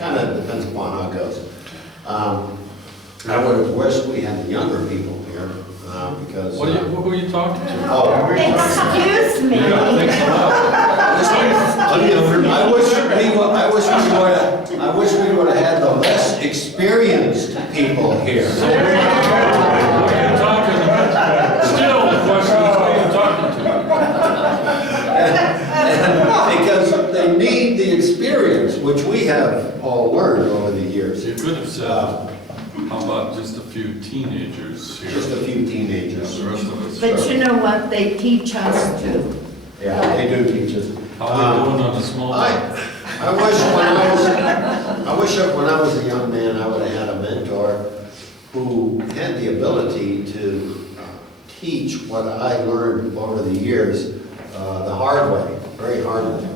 kind of depends upon how it goes. I would have wished we had the younger people here, because. Who are you talking to? Oh, Excuse me. Yeah, thanks a lot. I wish we would have had the less experienced people here. Who are you talking to? Still, the question is, who are you talking to? Because they need the experience, which we have all learned over the years. You could have said, how about just a few teenagers here? Just a few teenagers. The rest of us. But you know what, they teach us too. Yeah, they do teach us. How are we doing on the small? I wish that when I was a young man, I would have had a mentor who had the ability to teach what I learned over the years the hard way, very hard way.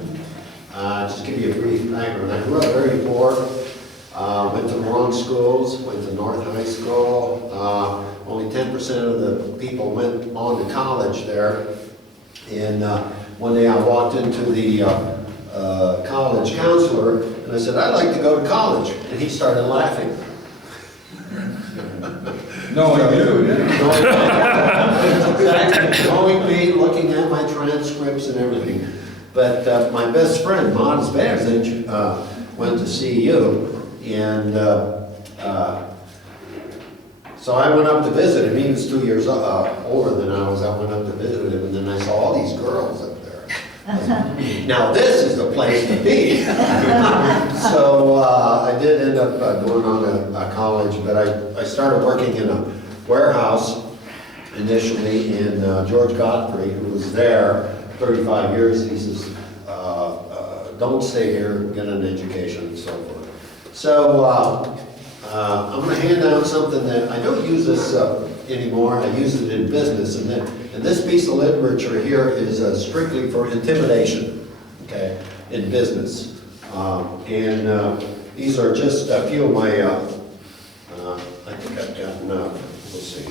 Just give you a brief background. I grew up very poor, went to the wrong schools, went to North High School. Only 10% of the people went on to college there. And one day I walked into the college counselor and I said, "I'd like to go to college." And he started laughing. Knowing you, Exactly, knowing me, looking at my transcripts and everything. But my best friend, Aivars Ziedins, went to CU, and so I went up to visit him. He was 2 years older than I was. I went up to visit him, and then I saw all these girls up there. Now this is the place to be. So I did end up going on to college, but I started working in a warehouse initially, and George Godfrey, who was there 35 years, he says, "Don't stay here, get an education," and so forth. So I'm going to hand out something that I don't use this anymore. I use it in business, and this piece of literature here is strictly for intimidation, okay, in business. These are just a few of my. I think I've got enough. We'll see.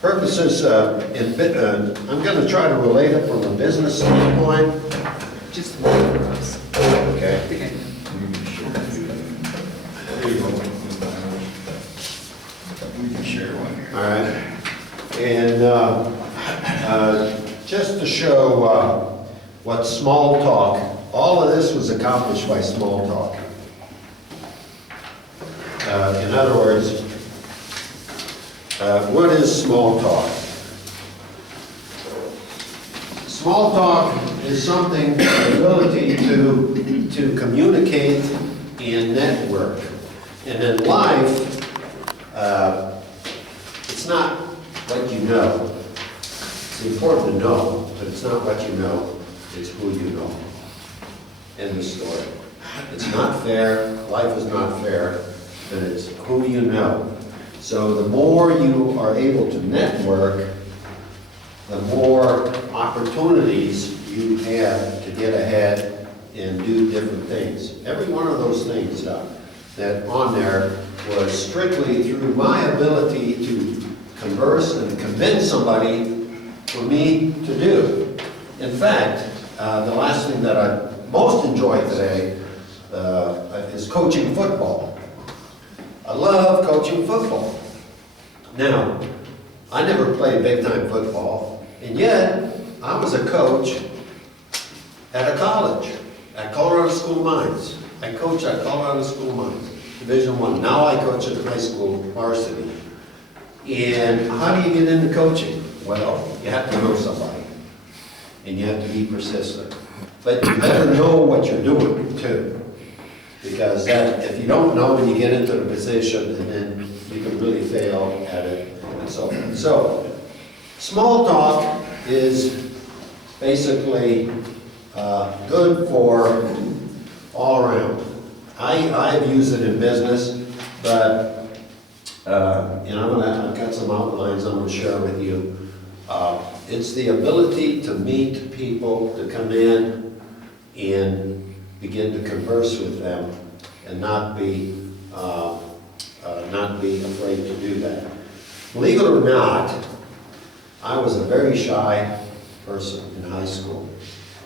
Purposes I'm going to try to relate it from a business standpoint. Just one for us. Okay. Okay. we can share one here. All right. And just to show what Smalltalk, all of this was accomplished by Smalltalk. In other words, what is Smalltalk? Smalltalk is something, the ability to communicate and network. And in life, it's not what you know. It's important to know, but it's not what you know, it's who you know. End of story. It's not fair, life is not fair, but it's who you know. So the more you are able to network, the more opportunities you have to get ahead and do different things. Every one of those things that on there was strictly through my ability to converse and convince somebody for me to do. In fact, the last thing that I most enjoy today is coaching football. I love coaching football. Now, I never played big-time football, and yet I was a coach at a college, at Colorado School of Mines. I coach at Colorado School of Mines, Division I. Now I coach at high school varsity. And how do you get into coaching? Well, you have to know somebody, and you have to be persistent. But you better know what you're doing, too. Because if you don't know, then you get into the position, and then you can really fail at it, and so on. So, Smalltalk is basically good for all around. I've used it in business, but I've got some outlines I'm going to share with you. It's the ability to meet people, to come in and begin to converse with them, and not be afraid to do that. Believe it or not, I was a very shy person in high school.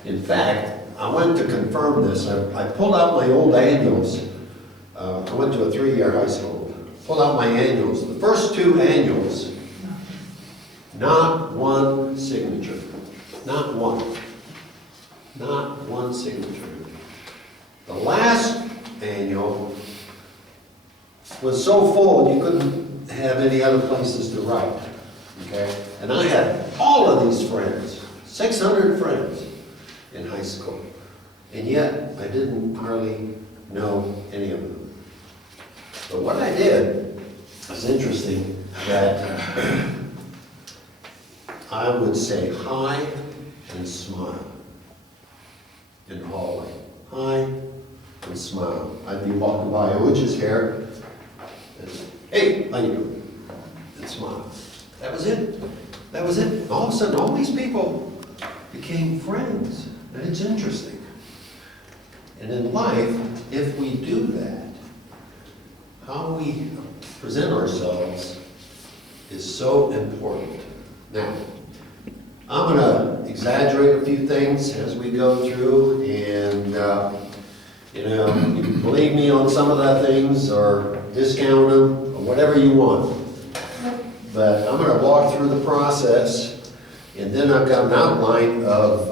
In fact, I went to confirm this. I pulled out my old annuals. I went to a 3-year high school. Pulled out my annuals. The first 2 annuals, not one signature. Not one. Not one signature. The last annual was so full you couldn't have any other places to write. Okay? And I had all of these friends, 600 friends in high school. And yet I didn't hardly know any of them. But what I did was interesting, that I would say hi and smile in the hallway. Hi and smile. I'd be walking by, which is here, and hey, how you doing? And smile. That was it. That was it. And all of a sudden, all these people became friends. And it's interesting. And in life, if we do that, how we present ourselves is so important. Now, I'm going to exaggerate a few things as we go through, and you can believe me on some of the things or discount them or whatever you want. But I'm going to walk through the process, and then I've got an outline of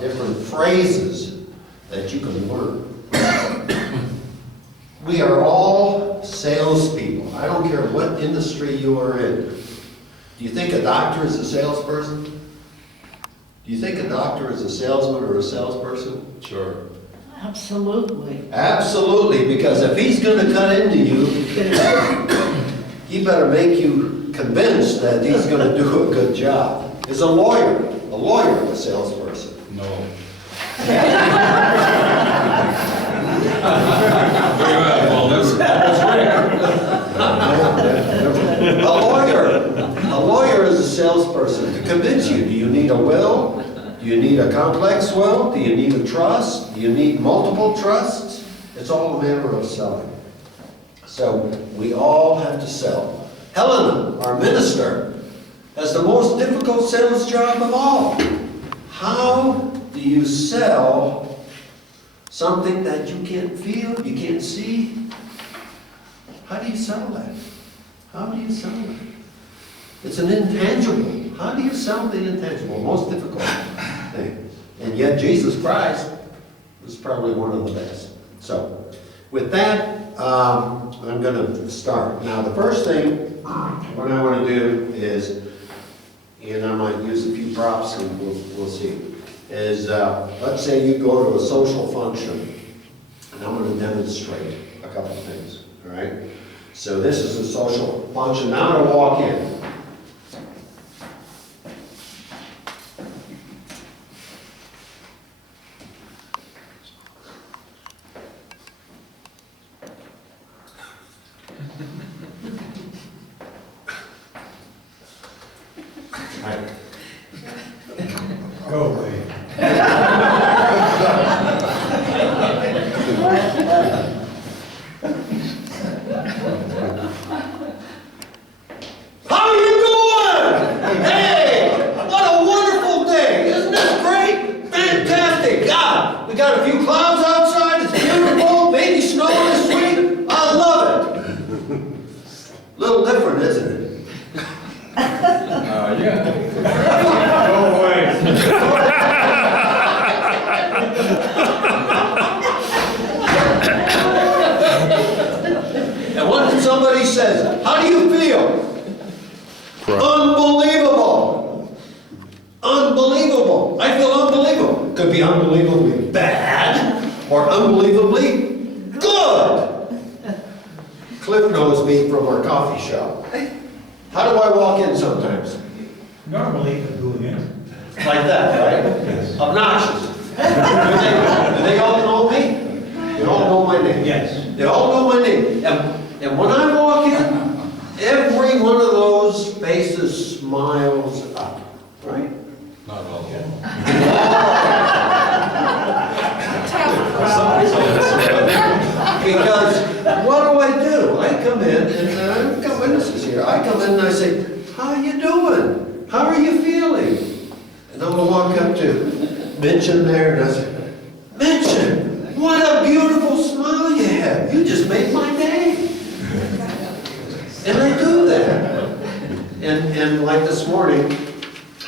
different phrases that you can learn. We are all salespeople. I don't care what industry you are in. Do you think a doctor is a salesperson? Do you think a doctor is a salesman or a salesperson? Sure. Absolutely. Absolutely, because if he's going to cut into you, he better make you convinced that he's going to do a good job. Is a lawyer a salesperson? No. A lawyer is a salesperson to convince you. Do you need a will? Do you need a complex will? Do you need a trust? Do you need multiple trusts? It's all a matter of selling. So we all have to sell. Helena, our minister, has the most difficult sales job of all. How do you sell something that you can't feel, you can't see? How do you sell that? How do you sell it? It's an intangible. How do you sell the intangible? Most difficult thing. And yet Jesus Christ was probably one of the best. So, with that, I'm going to start. Now, the first thing, what I want to do is, and I might use a few props and we'll see, is let's say you go to a social function, and I'm going to demonstrate a couple of things, all right? So this is a social function. Now I'm going to walk in. Go away. How are you doing? Hey, what a wonderful day. Isn't this great? Fantastic. God, we got a few clouds outside. It's beautiful. Maybe snow this week. I love it. Little different, isn't it? Yeah. Go away. And when somebody says, how do you feel? Unbelievable. Unbelievable. I feel unbelievable. Could be unbelievably bad or unbelievably good. Cliff knows me from our coffee shop. How do I walk in sometimes? Normally, I'm doing it. Like that, right? Yes. Obnoxious. Do they all know me? They all know my name. Yes. They all know my name. And when I walk in, every one of those faces smiles up, right? Not all of them. Because what do? I come in, and I've got witnesses here. I come in and I say, how are you doing? How are you feeling? And I'm going to walk up to Mitch in there, and I say, you just made my day. And I do that. And like this morning,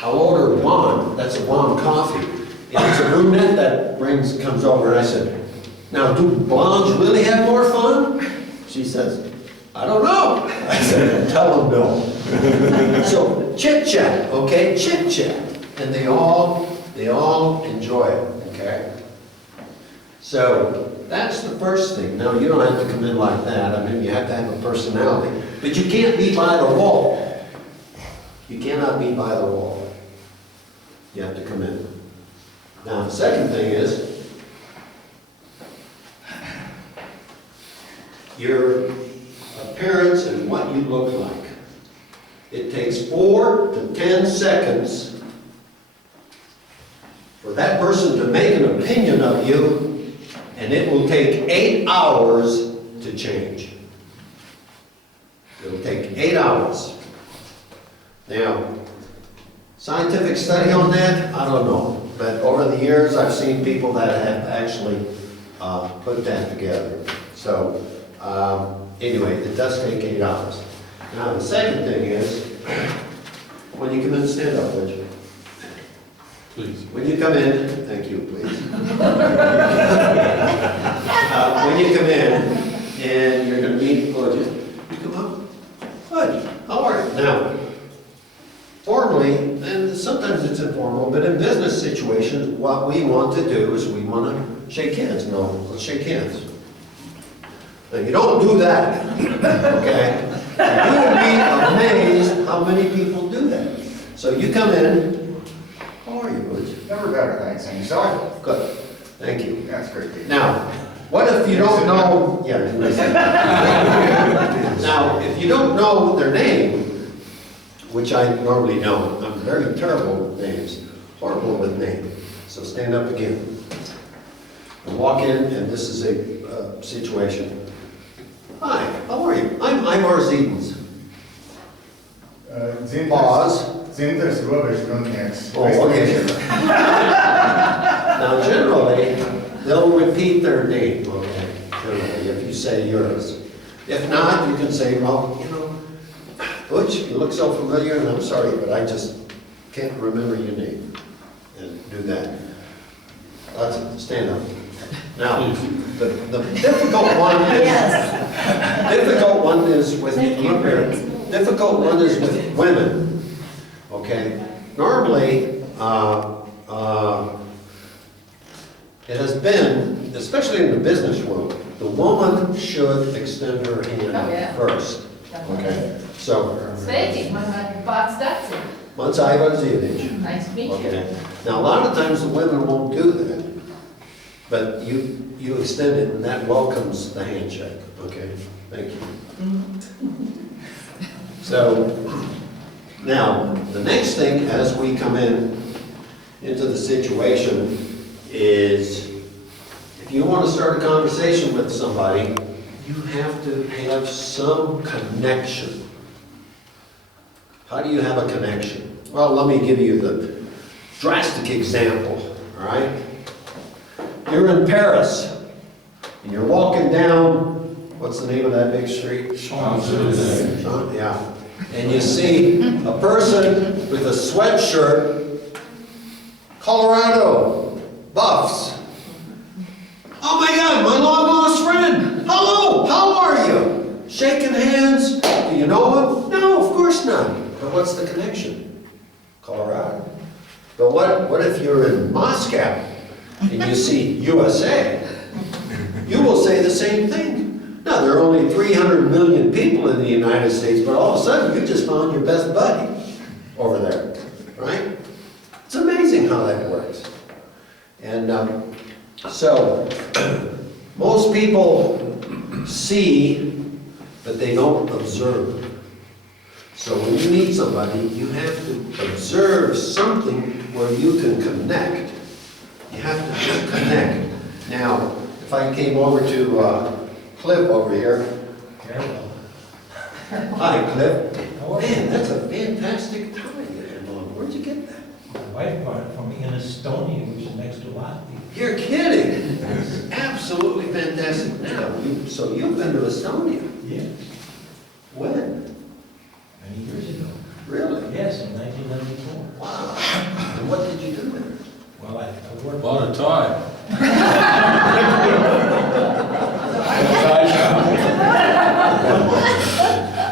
I'll order blonde, that's a blonde coffee. And it's a brunette that comes over, and I said, now, do blondes really have more fun? She says, I don't know. I said, tell them no. So chit chat, okay, chit chat. And they all enjoy it, okay? So that's the first thing. Now, you don't have to come in like that. I mean, you have to have a personality. But you can't be by the wall. You cannot be by the wall. You have to come in. Now, the second thing is, your appearance and what you look like. It takes 4 to 10 seconds for that person to make an opinion of you, and it will take 8 hours to change. It'll take 8 hours. Now, scientific study on that, I don't know. But over the years, I've seen people that have actually put that together. So, anyway, it does take 8 hours. Now, the second thing is, when you come in, stand up, would you? Please. When you come in, thank you, please. When you come in, and you're going to meet, would you? You come up? Good. How are you? Now, formally, and sometimes it's informal, but in business situations, what we want to do is we want to shake hands. No, let's shake hands. Now, you don't do that, okay? You would be amazed how many people do that. So you come in, how are you, Butch? Never better, thanks. And yourself? Good, thank you. That's great. Now, what if you don't know, yeah, now, if you don't know their name, which I normally don't, I'm very terrible with names, horrible with names. So stand up again. And walk in, and this is a situation. Hi, how are you? I'm Aivars Ziedins. Pause. Ziedins, Rubbish, Runnieks. Oh, okay. Now, generally, they'll repeat their name, okay? Generally, if you say yours. If not, you can say, well, you know, Butch, you look so familiar, and I'm sorry, but I just can't remember your name. And do that. That's it. Stand up. Now, the difficult one is difficult one is with look here. Difficult one is with women. Okay. Normally, it has been, especially in the business world, the woman should extend her hand first. Okay. So, Sveiki, man ir pats Daci. Mans Aivars Ziedins. Nice to meet you. Okay. Now, a lot of times the women won't do that, but you extend it, and that welcomes the handshake. Okay. Thank you. So, now the next thing as we come into the situation is, if you want to start a conversation with somebody, you have to have some connection. How do you have a connection? Well, let me give you the drastic example, all right? You're in Paris, and you're walking down, what's the name of that big street? Champs-Élysées. Yeah. And you see a person with a sweatshirt, Colorado, Buffs. Oh my God, my long lost friend. Hello, how are you? Shaking hands. Do you know him? No, of course not. But what's the connection? Colorado. But what if you're in Moscow and you see USA? You will say the same thing. Now, there are only 300 million people in the United States, but all of a sudden you just found your best buddy over there, right? It's amazing how that works. And so, most people see, but they don't observe. So when you meet somebody, you have to observe something where you can connect. You have to just connect. Now, if I came over to Cliff over here. Hi, Cliff. Man, that's a fantastic tie you have on. Where'd you get that? My wife bought it for me in Estonia, which is next to Latvia. You're kidding. Absolutely. absolutely fantastic. Now, so you've been to Estonia. Yes, When? many years ago. Really? Yes, in 1994. Wow. And what did you do there? Well, I worked. Bought a tie.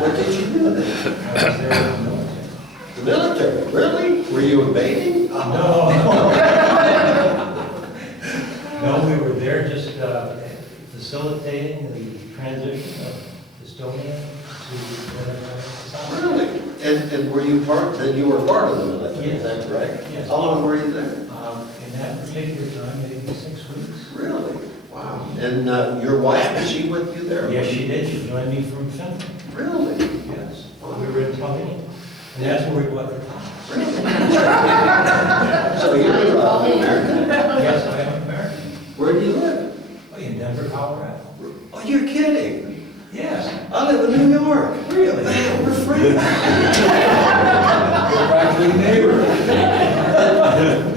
What did you do there? I was there in the military. The military, really? Were you invading? No. No, we were there just facilitating the transition of Estonia to society. Really? And were you then you were part of the military, is that correct? Yes. How long were you there? In that particular time, maybe 6 weeks. Really? Wow. And your wife, was she with you there? Yes, she did. She joined me from Finland. Really? Yes. We were in Tallinn. And that's where we bought the top. So you're American? Yes, I am American. Where do you live? In Denver, Colorado. Oh, you're kidding. Yes. I live in New York. Really? Man, we're friends. We're practically neighbors.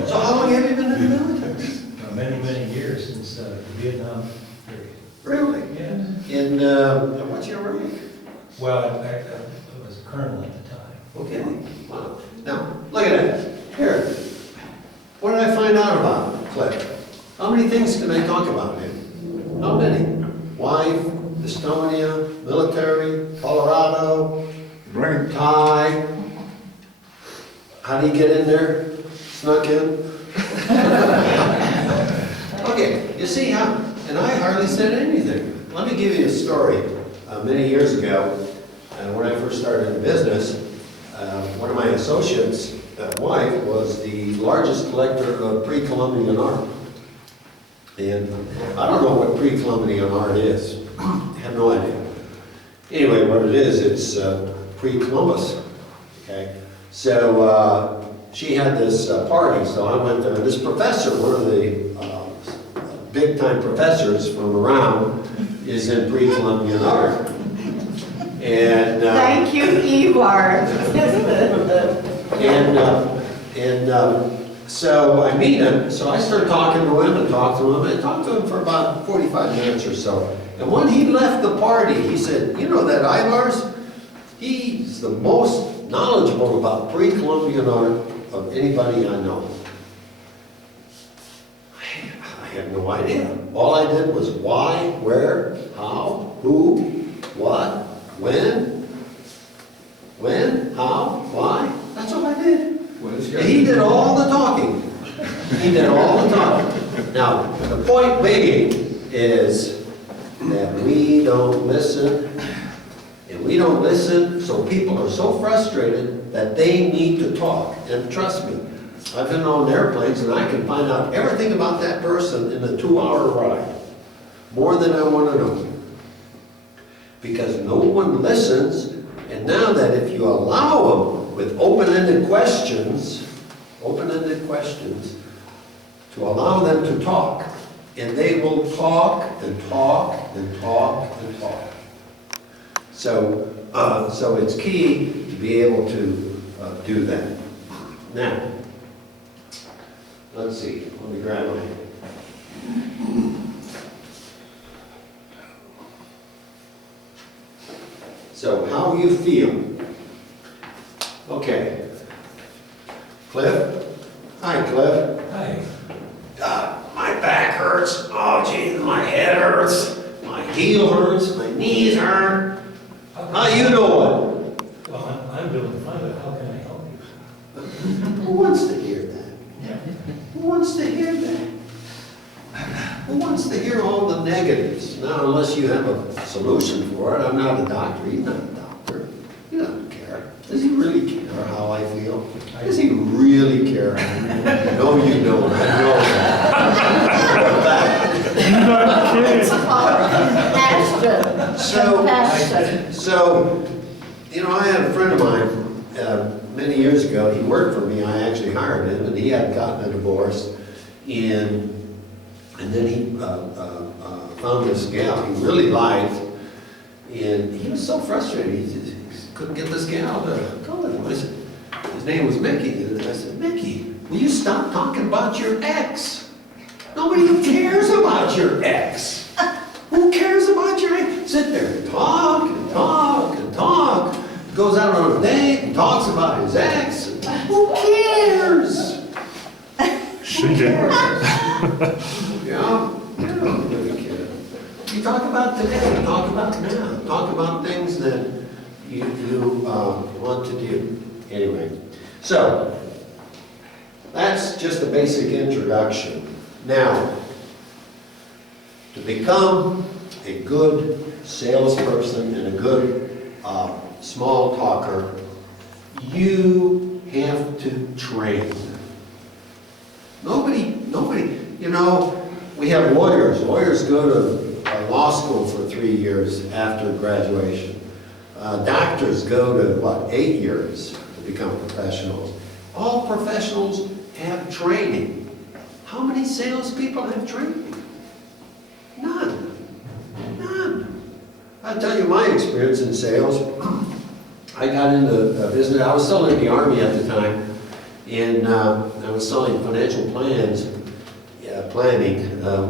So how long have you been in the military? Many, many years since the Vietnam period. Really? Yes. And what's your rank? Well, in fact, I was a colonel at the time. Okay. Wow. Now, look at that. Here. What did I find out about Cliff? How many things can I talk about him? How many? Wife, Estonia, military, Colorado, Right. Thai. How do you get in there? Snuck in? Okay, you see how, and I hardly said anything. Let me give you a story. Many years ago, when I first started in business, one of my associates' wife was the largest collector of pre-Columbian art. And I don't know what pre-Columbian art is. I have no idea. Anyway, what it is, it's pre-Columbus. Okay, so she had this party, so I went there. And this professor, one of the big-time professors from around, is in pre-Columbian art. And Thank you, Aivars. So I meet him, so I start talking to him and talk to him, and talked to him for about 45 minutes or so. And when he left the party, he said, you know that Aivars, he's the most knowledgeable about pre-Columbian art of anybody I know. I had no idea. All I did was why, where, how, who, what, when, how, why. That's all I did. He did all the talking. He did all the talking. Now, the point being is that we don't listen, and we don't listen, so people are so frustrated that they need to talk. And trust me, I've been on airplanes and I can find out everything about that person in a 2-hour ride. More than I want to know. Because no one listens, and now that if you allow them with open-ended questions, to allow them to talk, and they will talk and talk and talk and talk. So it's key to be able to do that. Now, let's see, let me grab my. So how you feel? Okay. Cliff? Hi, Cliff. Hi. My back hurts. Oh, geez, my head hurts. My heel hurts. My knees hurt. How you doing? Well, I'm doing fine, but how can I help you? Who wants to hear that? Who wants to hear that? Who wants to hear all the negatives? Now, unless you have a solution for it. I'm not a doctor. He's not a doctor. He doesn't care. Does he really care how I feel? Does he really care? No, you don't. I know that. Passion. So, you know, I had a friend of mine many years ago. He worked for me. I actually hired him, and he had gotten a divorce. And then he found this gal he really liked, and he was so frustrated. He couldn't get this gal to go with him. I said, his name was Mickey. And I said, Mickey, will you stop talking about your ex? Nobody cares about your ex. Who cares about your ex? Sit there and talk and talk and talk. Goes out on a date and talks about his ex. Who cares? She did. Yeah, you don't really care. You talk about today, talk about now, talk about things that you want to do. Anyway, so that's just a basic introduction. Now, to become a good salesperson and a good small talker, you have to train. Nobody, you know, we have lawyers. Lawyers go to law school for 3 years after graduation. Doctors go to, what, 8 years to become professionals. All professionals have training. How many salespeople have training? None. None. I'll tell you my experience in sales. I got into business. I was still in the Army at the time, and I was selling financial planning,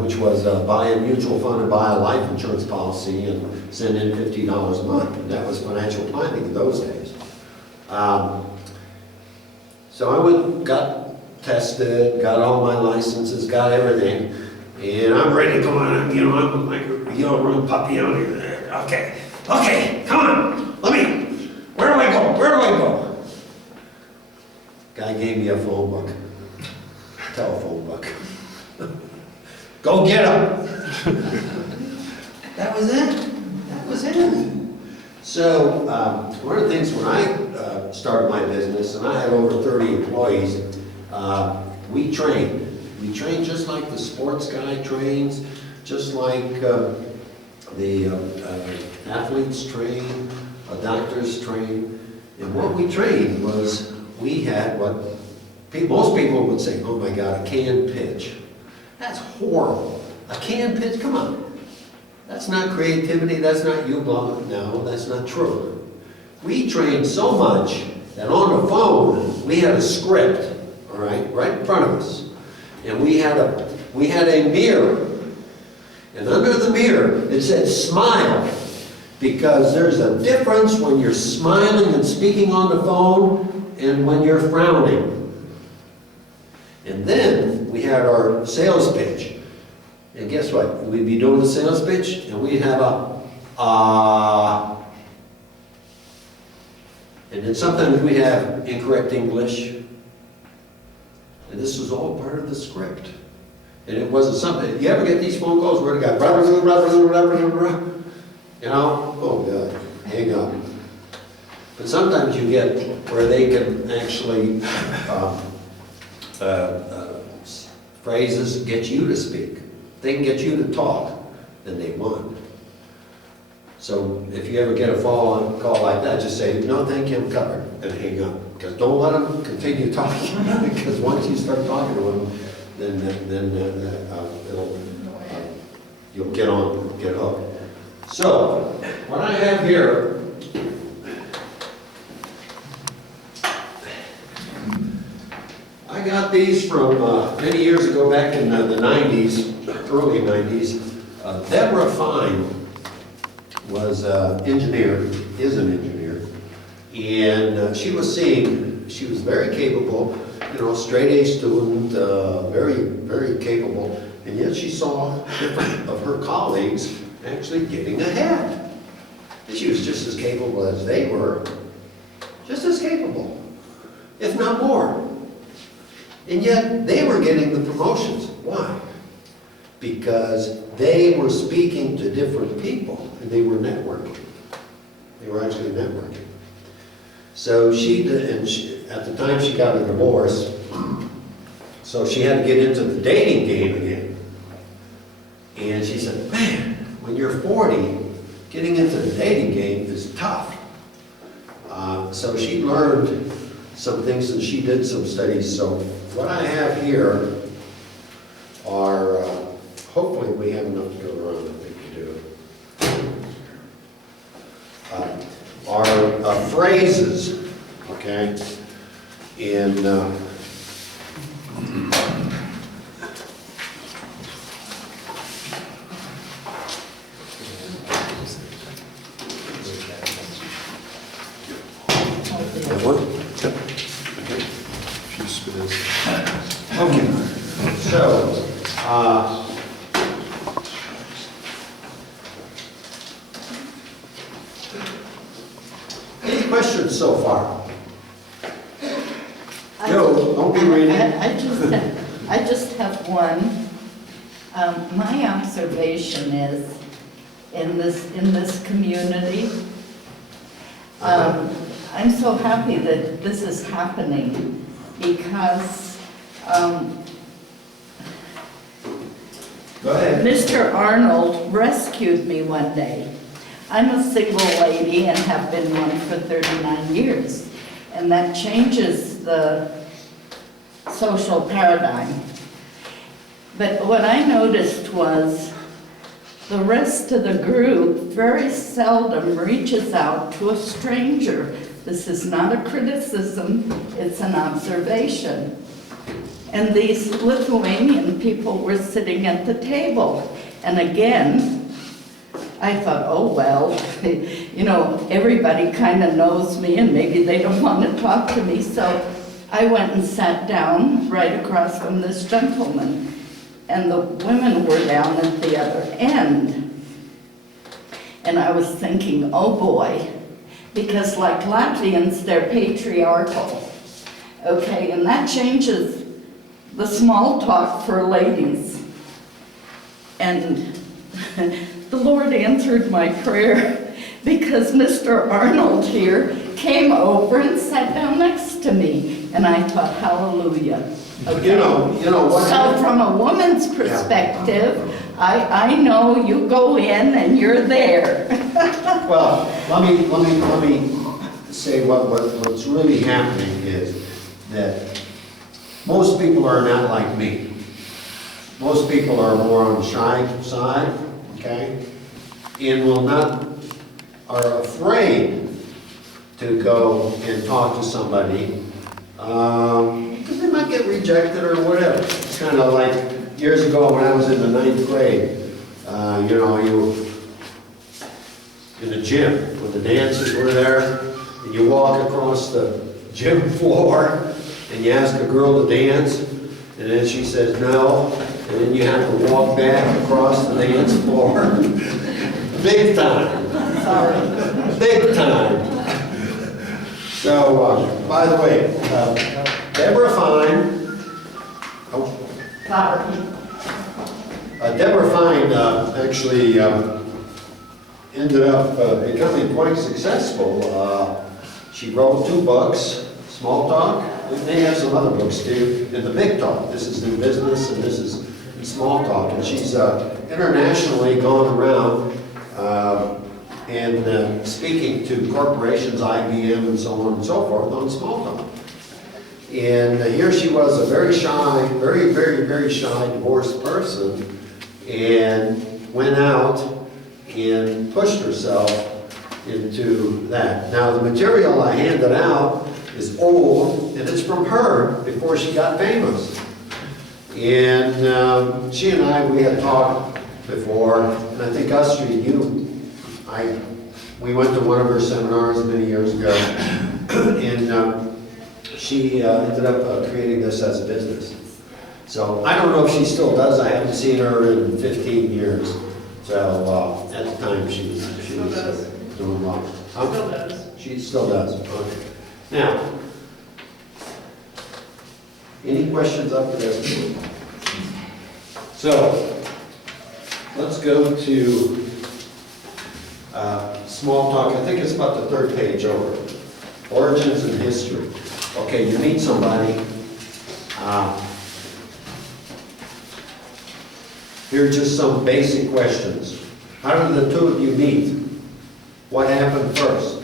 which was buy a mutual fund and buy a life insurance policy and send in $50 a month. And that was financial planning in those days. So I got tested, got all my licenses, got everything, and I'm ready to go on. You know, I'm like a young puppy out here. Okay, come on, where do I go? Guy gave me a phone book, telephone book. Go get him. That was it. So, one of the things when I started my business, and I had over 30 employees, we trained. We trained just like the sports guy trains, just like the athletes train, doctors train. And what we trained was, we had what most people would say, oh my God, a canned pitch. That's horrible. A canned pitch, come on. That's not creativity, that's not you, blah, blah. No, that's not true. We trained so much that on the phone, we had a script, all right in front of us. And we had a mirror. And under the mirror, it said smile. Because there's a difference when you're smiling and speaking on the phone and when you're frowning. And then we had our sales pitch. And guess what? We'd be doing the sales pitch and we'd have and then sometimes we'd have incorrect English. And this was all part of the script. And it wasn't something, you ever get these phone calls where the guy, you know, oh God, hang up. But sometimes you get where they can actually, phrases get you to speak. If they can get you to talk, then they won. So if you ever get a follow-on call like that, just say, no, thank you, I'm covered, and hang up. Because don't let them continue talking, because once you start talking to them, then you'll get hooked. So, what I have here, I got these from many years ago, back in the 90s, early 90s. Deborah Fine was an engineer, is an engineer, and she was very capable, you know, straight A student, very, very capable, and yet she saw different of her colleagues actually getting ahead. And she was just as capable as they were, just as capable, if not more. And yet they were getting the promotions. Why? Because they were speaking to different people and they were networking. They were actually networking. So she did, and at the time she got a divorce, so she had to get into the dating game again. And she said, man, when you're 40, getting into the dating game is tough. So she learned some things and she did some studies. So what I have here are, hopefully we have enough to go around, I think we do. Are phrases, okay? And questions so far? No, don't be reading. I just have one. My observation is, in this community, I'm so happy that this is happening, because Go ahead. Mr. Arnold rescued me one day. I'm a single lady and have been one for 39 years, and that changes the social paradigm. But what I noticed was the rest of the group very seldom reaches out to a stranger. This is not a criticism, it's an observation. And these Lithuanian people were sitting at the table. And again, I thought, oh, well, you know, everybody kind of knows me and maybe they don't want to talk to me. So I went and sat down right across from this gentleman. And the women were down at the other end. And I was thinking, oh boy, because like Latvians, they're patriarchal. Okay, and that changes the small talk for ladies. And the Lord answered my prayer, because Mr. Arnold here came over and sat down next to me. And I thought, hallelujah. You know what? So from a woman's perspective, I know you go in and you're there. Well, let me say what's really happening is that most people are not like me. Most people are more on the shy side, okay? And are afraid to go and talk to somebody because they might get rejected or whatever. It's kind of like years ago when I was in the 9th grade, you in the gym, when the dances were there, and you walk across the gym floor, and you ask a girl to dance, and then she says no, and then you have to walk back across the dance floor. Big time. Sorry. Big time. So, by the way, Deborah Fine, Sorry. Deborah Fine actually ended up becoming quite successful. She wrote 2 books, Smalltalk, and they have some other books too, and The Big Talk. This is New Business, and this is Smalltalk. And she's internationally gone around and speaking to corporations, IBM and so on and so forth, on Smalltalk. And here she was, a very shy, very, very, very shy divorced person, and went out and pushed herself into that. Now, the material I handed out is old, and it's from her before she got famous. And she and I, we had talked before, and I think Astrid, we went to one of her seminars many years ago, and she ended up creating this as a business. So I don't know if she still does. I haven't seen her in 15 years. So at the time she was doing well. Still does. She still does. Okay. Now, any questions up to this point? So let's go to Smalltalk. I think it's about the 3rd page over. Origins and history. Okay, you meet somebody. Here are just some basic questions. How did the 2 of you meet? What happened first?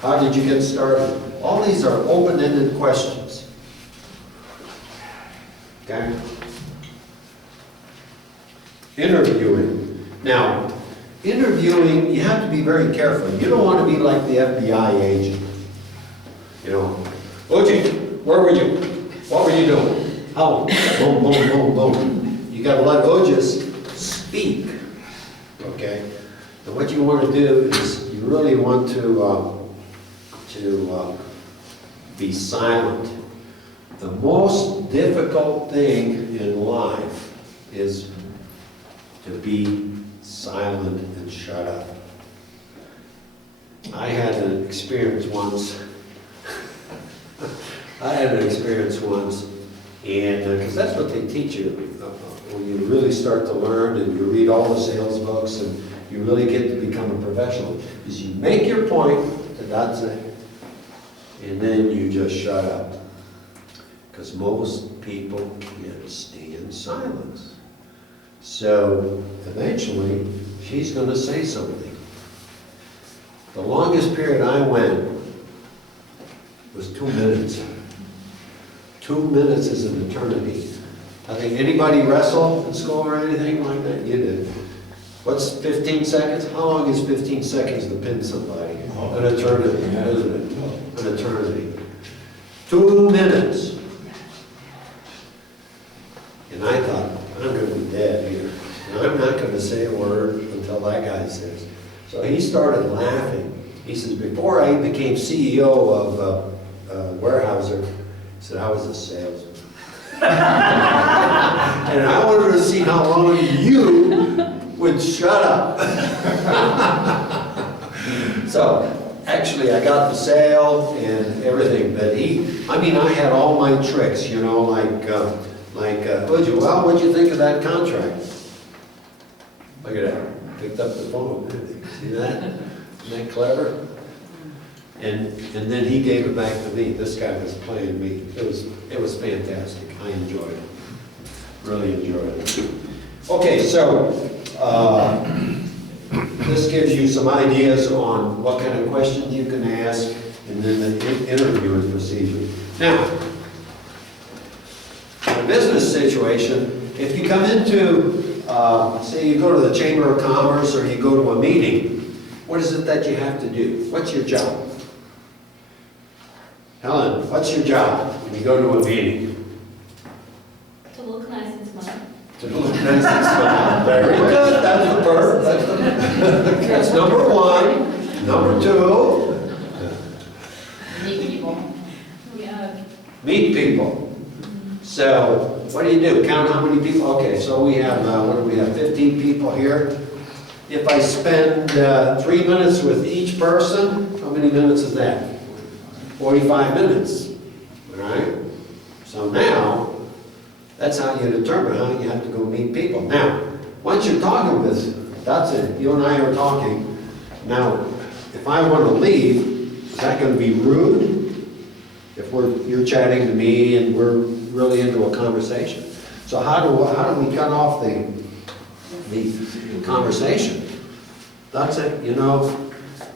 How did you get started? All these are open-ended questions. Okay? Interviewing. Now, interviewing, you have to be very careful. You don't want to be like the FBI agent. You know, Oji, where were you? What were you doing? Oh, boom, boom, boom, boom. You got to let Ojas speak. Okay? And what you want to do is you really want to be silent. The most difficult thing in life is to be silent and shut up. I had an experience once. And, because that's what they teach you, when you really start to learn and you read all the sales books and you really get to become a professional, is you make your point, and that's it. And then you just shut up. Because most people can't stand silence. So eventually, she's going to say something. The longest period I went was 2 minutes. 2 minutes is an eternity. I think anybody wrestle in school or anything like that? You did. What's 15 seconds? How long is 15 seconds to pin somebody? An eternity, isn't it? An eternity. 2 minutes. And I thought, I'm going to be dead here. And I'm not going to say a word until that guy says. So he started laughing. He says, before I became CEO of Weyerhaeuser, he said, I was a salesman. And I wanted to see how long you would shut up. So actually I got the sale and everything, but I had all my tricks, you know, what'd you think of that contract? Look at that, picked up the phone, see that? Isn't that clever? And then he gave it back to me. This guy was playing me. It was fantastic. I enjoyed it. Really enjoyed it. Okay, so this gives you some ideas on what kind of questions you can ask and then the interviewing procedure. Now, in a business situation, if you come into, say you go to the Chamber of Commerce or you go to a meeting, what is it that you have to do? What's your job? Helen, what's your job when you go to a meeting? To look nice and smile. To look nice and smile. Very good. That's the verb. That's number one. Number two. Meet people. Meet people. So what do? Count how many people? Okay, so we have, what do we have, 15 people here. If I spend 3 minutes with each person, how many minutes is that? 45 minutes, all right? So now, that's how you determine how you have to go meet people. Now, once you're talking with, that's it, you and I are talking. Now, if I want to leave, is that going to be rude? If you're chatting to me and we're really into a conversation. So how do we cut off the conversation? That's it, you know,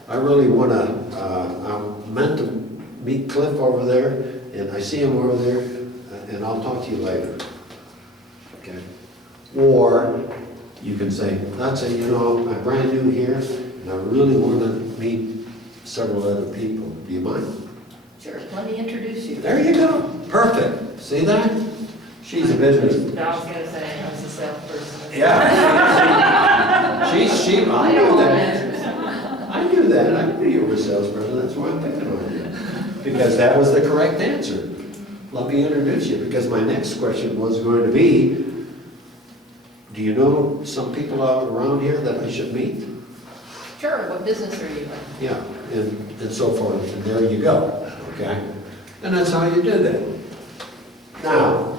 I really want to, I'm meant to meet Cliff over there, and I see him over there, and I'll talk to you later. Okay? Or you can say, that's it, you know, I'm brand new here, and I really want to meet several other people. Do you mind? Sure, let me introduce you. There you go. Perfect. See that? She's a business. No, I was gonna say, I was a salesperson. Yeah. I knew that. I knew that. I knew you were a salesperson. That's why I'm picking on you. Because that was the correct answer. Let me introduce you, because my next question was going to be, do you know some people out around here that I should meet? Sure, what business are you in? Yeah, and so forth. And there you go. Okay? And that's how you do that. Now,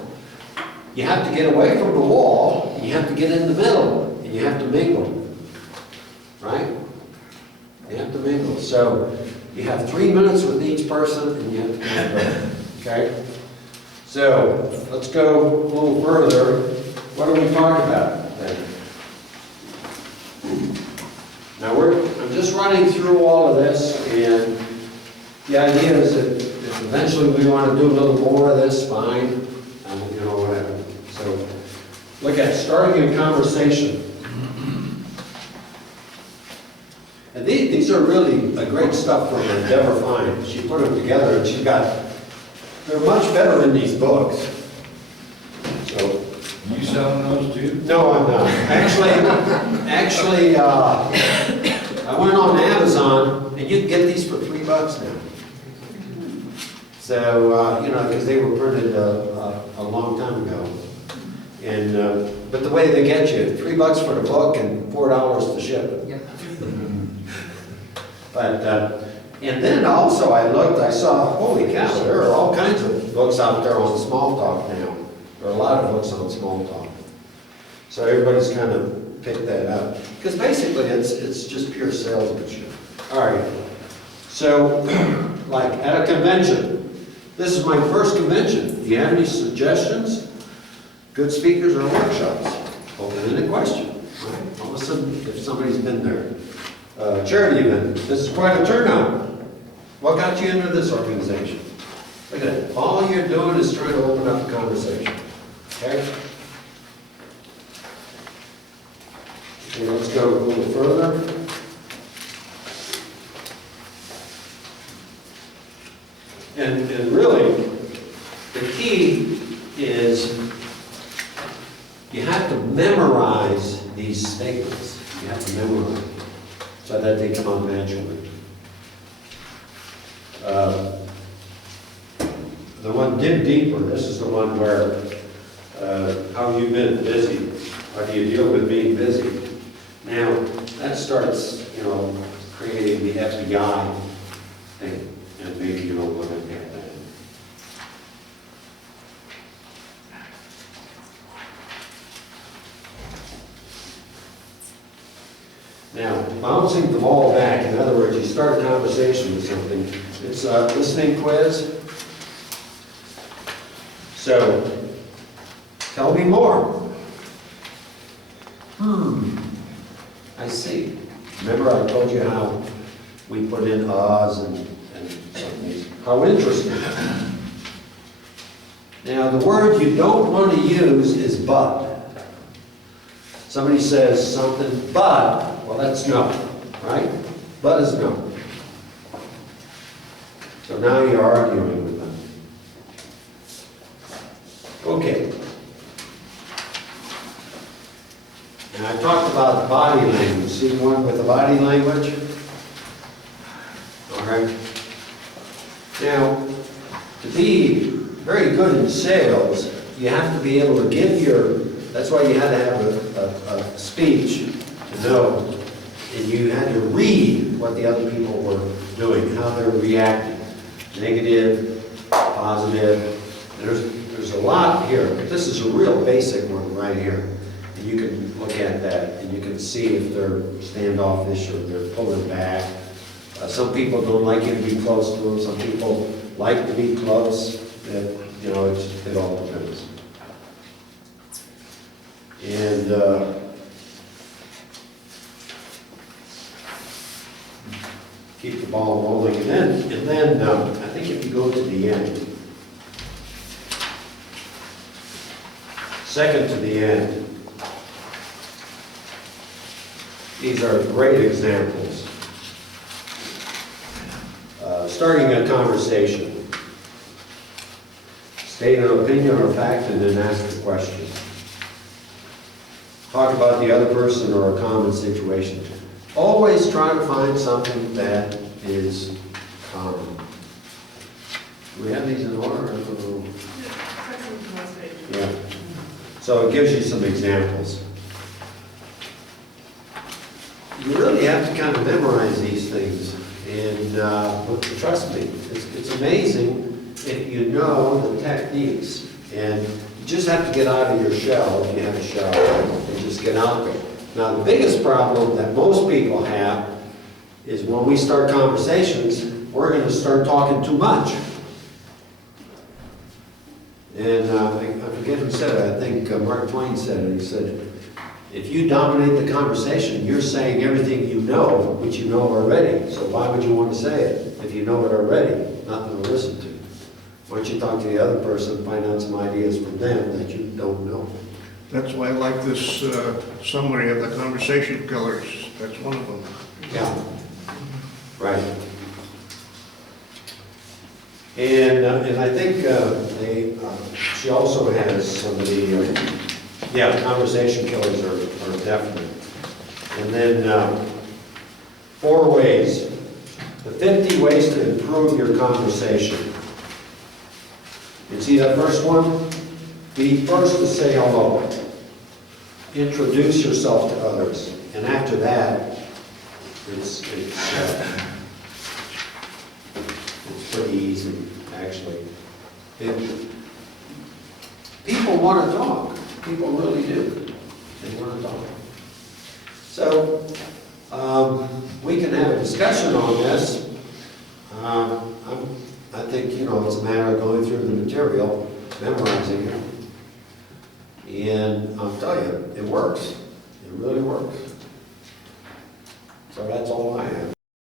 you have to get away from the wall, and you have to get in the middle, and you have to mingle. Right? You have to mingle. So you have 3 minutes with each person, and you have to kind of go. Okay? So let's go a little further. What are we talking about then? Now I'm just running through all of this, and the idea is that if eventually we want to do a little more of this, fine, you know, whatever. So look at starting a conversation. And these are really great stuff from Deborah Fine. She put them together, and they're much better in these books. So. You selling those too? No, I'm not. Actually, I went on Amazon, and you can get these for $3 now. So, you know, because they were printed a long time ago. And, but the way they get you, $3 for the book and $4 to ship it. But, and then also I looked, I saw, holy cow, there are all kinds of books out there on Smalltalk now. There are a lot of books on Smalltalk. So everybody's kind of picked that up. Because basically it's just pure salesmanship. All right. So, like at a convention, this is my first convention. Do you have any suggestions? Good speakers or workshops? Open-ended question. Right? All of a sudden, if somebody's been there. Charity event. This is quite a turnout. What got you into this organization? Look at it. All you're doing is trying to open up the conversation. Okay? Okay, let's go a little further. And really, the key is you have to memorize these statements. You have to memorize them so that they come out naturally. The one dig deeper, this is the one where, how have you been busy? How do you deal with being busy? Now, that starts, creating the FBI thing, and maybe you don't want to get that. Now, bouncing the ball back, in other words, you start a conversation with something. It's a listening quiz. So, tell me more. I see. Remember I told you how we put in ahs and something. How interesting. Now, the word you don't want to use is but. Somebody says something, but, well, that's no, right? But is no. So now you're arguing with them. Okay. And I talked about body language. See one with the body language? All right. Now, to be very good in sales, you have to be able to give that's why you had to have a speech to know, and you had to read what the other people were doing, how they were reacting. Negative, positive. There's a lot here, but this is a real basic one right here. And you can look at that, and you can see if they're standoffish or they're pulling back. Some people don't like you to be close to them. Some people like to be close. It all depends. And keep the ball rolling. And then I think if you go to the end, second to the end, these are great examples. Starting a conversation. State an opinion or fact and then ask the question. Talk about the other person or a common situation. Always try to find something that is common. Do we have these in order? Yeah. So it gives you some examples. You really have to kind of memorize these things. And trust me, it's amazing if you know the techniques. And you just have to get out of your shell, if you have a shell, and just get out there. Now, the biggest problem that most people have is when we start conversations, we're going to start talking too much. And I forget who said it. I think Mark Twain said it. He said, if you dominate the conversation, you're saying everything you know, which you know already. So why would you want to say it if you know it already? Nothing to listen to. Why don't you talk to the other person, find out some ideas from them that you don't know. That's why I like this summary of the conversation killers. That's one of them. Yeah, right. And I think she also has some of the, conversation killers are definite. And then 4 ways, the 50 ways to improve your conversation. You see that first one? Be first to say hello. Introduce yourself to others. And after that, it's pretty easy, actually. And people want to talk. People really do. They want to talk. So, we can have a discussion on this. I think, it's a matter of going through the material, memorizing it. And I'll tell you, it works. It really works. So that's all I have.